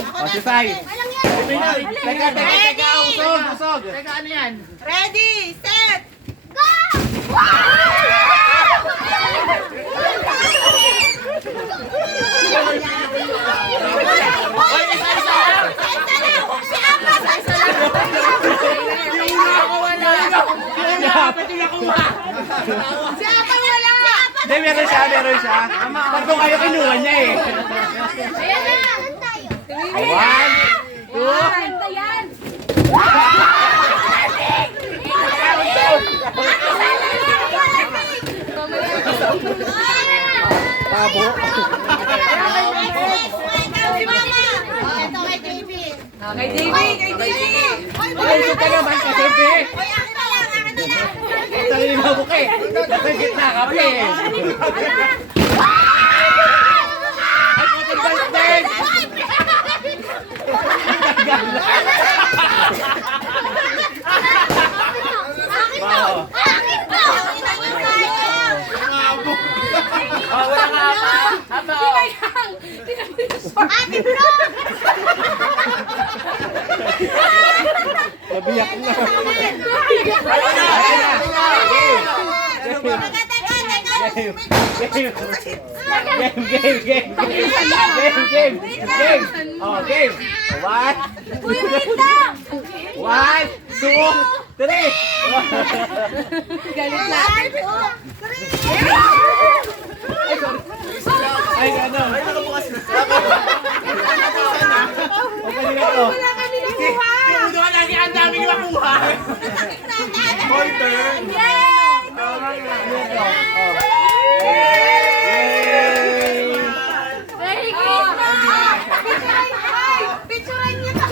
O, si Sai. Teka, usog. Teka, ano yan? Ready, set, go! Si Apa wala! Hindi, meron siya. Tatlong kayo kinuha niya eh. Ayan na! One, two. Tabo. Kay JB! Ayun ka naman kasi, be. Talino mo ka eh. Nasa gitna ka pa eh. Ay, puting balbeng! Wow. Oh, wala ka pa. Apa? Ate Bro! Nabiyak na. Game. Oh, game. One, two, three. Galit na. Ay, ano? Ay, nakabukas na. Okay na ito. Wala kami nakuha. Sinundo ka lagi, ang daming nakuha. Pointer. Yay! Merry Christmas! Picturean niyo to!